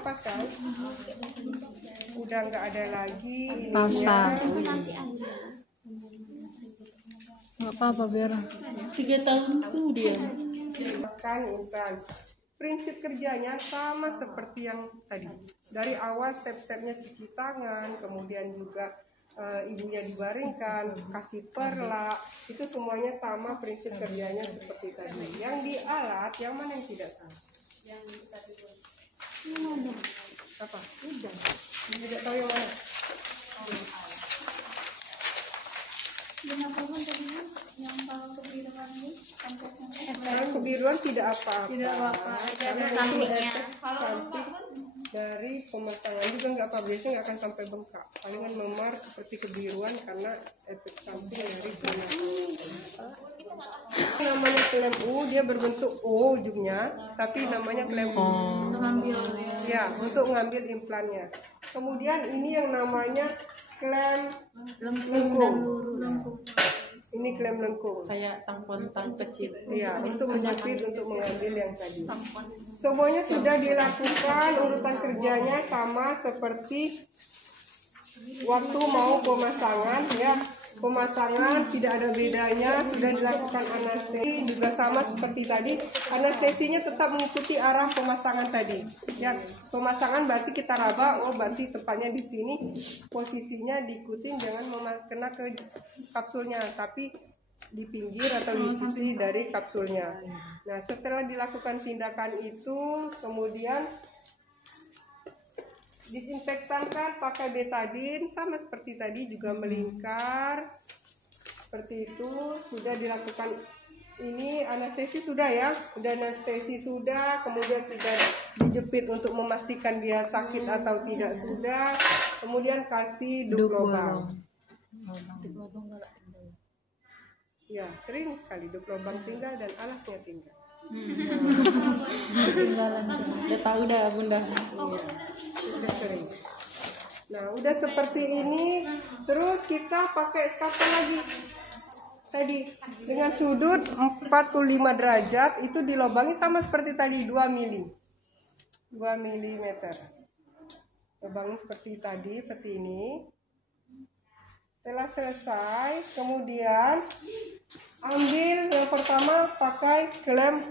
lepas kan? Udah nggak ada lagi Pasang. ininya. Nggak apa-apa biar 3 tahun tuh dia. Lepaskan implan. Prinsip kerjanya sama seperti yang tadi. Dari awal step-stepnya cuci tangan, kemudian juga ibunya dibaringkan, kasih perla, itu semuanya sama prinsip kerjanya seperti tadi. Yang di alat, yang mana yang tidak sama? Yang tadi apa? Udah. Tidak tahu yang mana? Kalau kebiruan tidak apa-apa. Karena itu efek samping dari pemasangan juga nggak apa, biasanya nggak akan sampai bengkak, palingan memar seperti kebiruan karena efek samping dari pemasangan. Namanya klem U, dia berbentuk O ujungnya, tapi namanya klem U. Ya, untuk ngambil implannya. Kemudian ini yang namanya klem lengkung. Ini klem lengkung. Kayak tampon kecil. Iya, untuk menjepit, untuk mengambil yang tadi. Semuanya sudah dilakukan, urutan kerjanya sama seperti waktu mau pemasangan ya. Pemasangan tidak ada bedanya, sudah dilakukan anestesi juga sama seperti tadi. Anestesinya tetap mengikuti arah pemasangan tadi. Ya, pemasangan berarti kita raba, oh berarti tempatnya di sini, posisinya diikutin, jangan kena ke kapsulnya, tapi di pinggir atau di sisi dari kapsulnya. Nah, setelah dilakukan tindakan itu, kemudian disinfektankan pakai betadin sama seperti tadi, juga melingkar seperti itu. Sudah dilakukan ini anestesi sudah ya, udah anestesi sudah, kemudian sudah dijepit untuk memastikan dia sakit atau tidak sudah, kemudian kasih dup lubang. Ya, sering sekali dup lubang tinggal dan alasnya tinggal. Udah tahu dah bunda. Udah sering. Nah, udah seperti ini, terus kita pakai skapel lagi. Tadi dengan sudut 45 derajat itu dilobangi sama seperti tadi 2 mm. Lobangi seperti tadi, seperti ini. Setelah selesai, kemudian ambil yang pertama pakai klem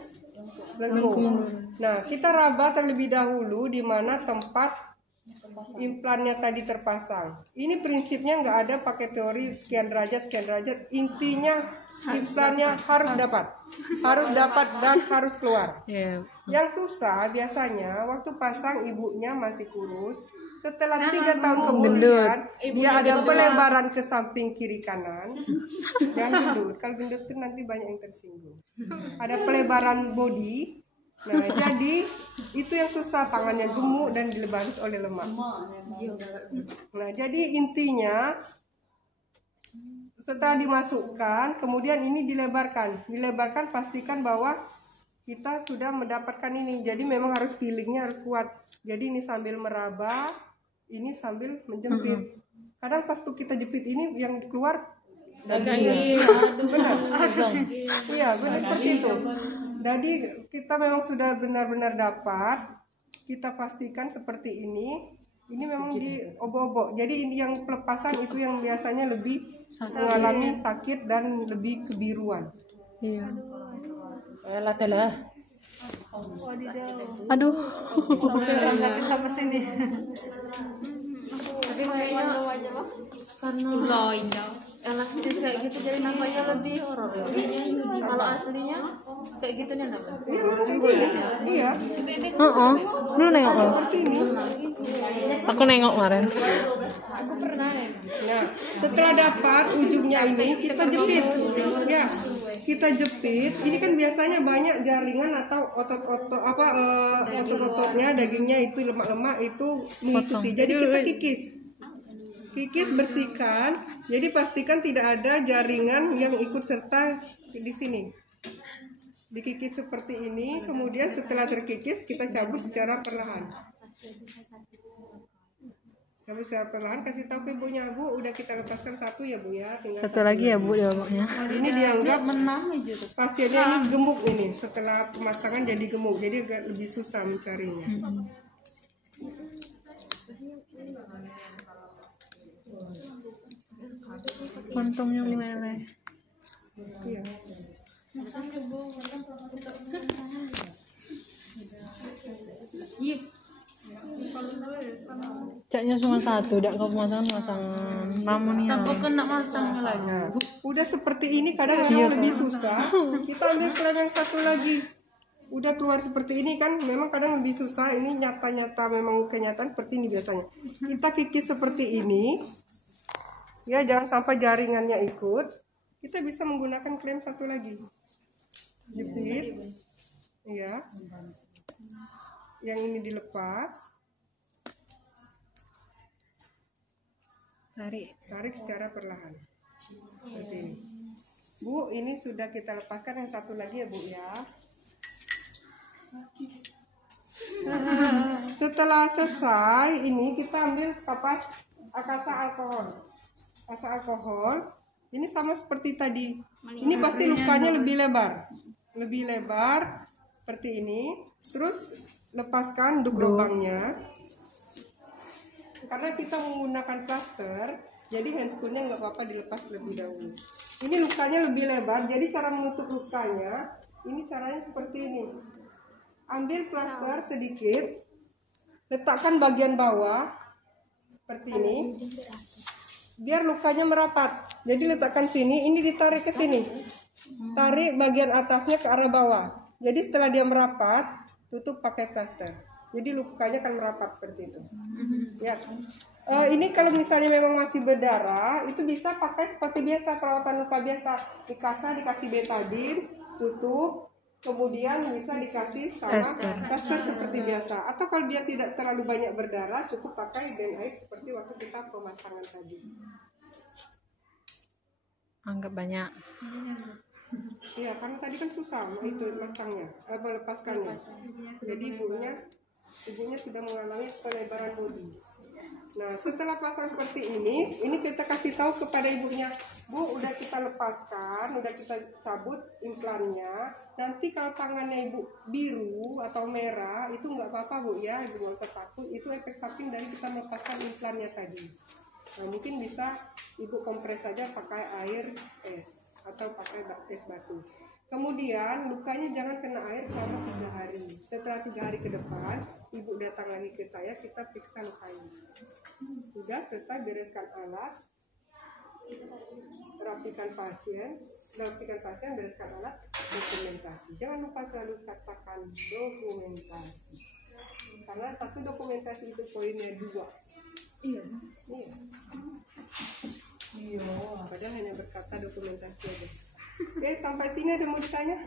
lengkung. Nah, kita raba terlebih dahulu di mana tempat implannya tadi terpasang. Ini prinsipnya nggak ada pakai teori sekian derajat. Intinya implannya harus dapat dan harus keluar. Yang susah biasanya waktu pasang ibunya masih kurus. Setelah 3 tahun kemudian dia ada pelebaran ke samping kiri kanan. Jangan gendut, kalau gendut itu nanti banyak yang tersinggung. Ada pelebaran body. Nah, jadi itu yang susah, tangannya gemuk dan dilebari oleh lemak. Nah, jadi intinya setelah dimasukkan, kemudian ini dilebarkan, pastikan bahwa kita sudah mendapatkan ini. Jadi memang harus peelingnya harus kuat. Jadi ini sambil meraba, ini sambil menjepit. Kadang pas tuh kita jepit ini yang keluar dagingnya. Benar. Iya, benar seperti itu. Jadi kita memang sudah benar-benar dapat. Kita pastikan seperti ini. Ini memang di obok-obok. Jadi ini yang pelepasan itu yang biasanya lebih mengalami sakit dan lebih kebiruan. Iya. Telah. Aduh. Sampai sini. Tapi kayaknya karena elastis kayak gitu jadi nampaknya lebih horor ya. Kalau aslinya kayak gitu nih namanya. Iya, memang kayak gini. Iya. Lu nengok lo? Seperti ini. Aku nengok kemarin. Aku pernah ya. Nah, setelah dapat ujungnya ini kita jepit. Ya, kita jepit. Ini kan biasanya banyak jaringan atau otot-ototnya, dagingnya itu lemak-lemak itu mengikuti. Jadi kita kikis bersihkan. Jadi pastikan tidak ada jaringan yang ikut serta di sini. Dikikis seperti ini, kemudian setelah terkikis kita cabut secara perlahan. Kasih tahu ke ibunya, Bu, udah kita lepaskan satu ya Bu ya. Tinggal Satu lagi ya Bu jawabannya. Ini dianggap Menang aja tuh. pasiennya ini gemuk ini. Setelah pemasangan jadi gemuk, jadi agak lebih susah mencarinya. Kontumnya meleleh. Iya. Caknya cuma satu, dak kau masang namun ya. Sampai kena masangnya lagi. Nah, udah seperti ini kadang memang lebih susah. Kita ambil klaim yang satu lagi. Udah keluar seperti ini kan memang kadang lebih susah. Ini nyata-nyata memang kenyataan seperti ini biasanya. Kita kikis seperti ini. Ya, jangan sampai jaringannya ikut. Kita bisa menggunakan klaim satu lagi. Jepit. Ya. Yang ini dilepas. Tarik secara perlahan. Seperti ini. Bu, ini sudah kita lepaskan yang satu lagi ya, Bu ya. Setelah selesai, ini kita ambil kapas akasa alkohol. Akasa alkohol, ini sama seperti tadi. Ini pasti lukanya lebih lebar. Lebih lebar seperti ini. Terus lepaskan duk lubangnya. Karena kita menggunakan plaster, jadi handscoonnya nggak apa-apa dilepas lebih dahulu. Ini lukanya lebih lebar, jadi cara menutup lukanya, ini caranya seperti ini. Ambil plaster sedikit, letakkan bagian bawah, seperti ini, biar lukanya merapat. Jadi letakkan sini, ini ditarik ke sini. Tarik bagian atasnya ke arah bawah. Jadi setelah dia merapat, tutup pakai plaster. Jadi lukanya akan merapat seperti itu. Ya, ini kalau misalnya memang masih berdarah, itu bisa pakai seperti biasa perawatan luka biasa. Dikasih betadine, tutup, kemudian bisa dikasih sama plaster seperti biasa. Atau kalau dia tidak terlalu banyak berdarah, cukup pakai Band-Aid seperti waktu kita pemasangan tadi. Anggap banyak. Iya, karena tadi kan susah itu masangnya, melepaskannya. Jadi ibunya sudah mengalami pelebaran bodi. Nah, setelah pasang seperti ini kita kasih tahu kepada ibunya, Bu, udah kita lepaskan, udah kita cabut implannya. Nanti kalau tangannya ibu biru atau merah, itu nggak apa-apa, Bu ya, ibu nggak usah takut. Itu efek samping dari kita melepaskan implannya tadi. Nah, mungkin bisa ibu kompres saja pakai air es atau pakai es batu. Kemudian lukanya jangan kena air selama 3 hari. Setelah 3 hari ke depan, ibu datang lagi ke saya, kita periksa lukanya. Sudah selesai, bereskan alat, rapikan pasien, bereskan alat, dokumentasi. Jangan lupa selalu katakan dokumentasi. Karena satu dokumentasi itu poinnya 2. Iya. Padahal hanya berkata dokumentasi aja. Oke, sampai sini ada mau ditanya?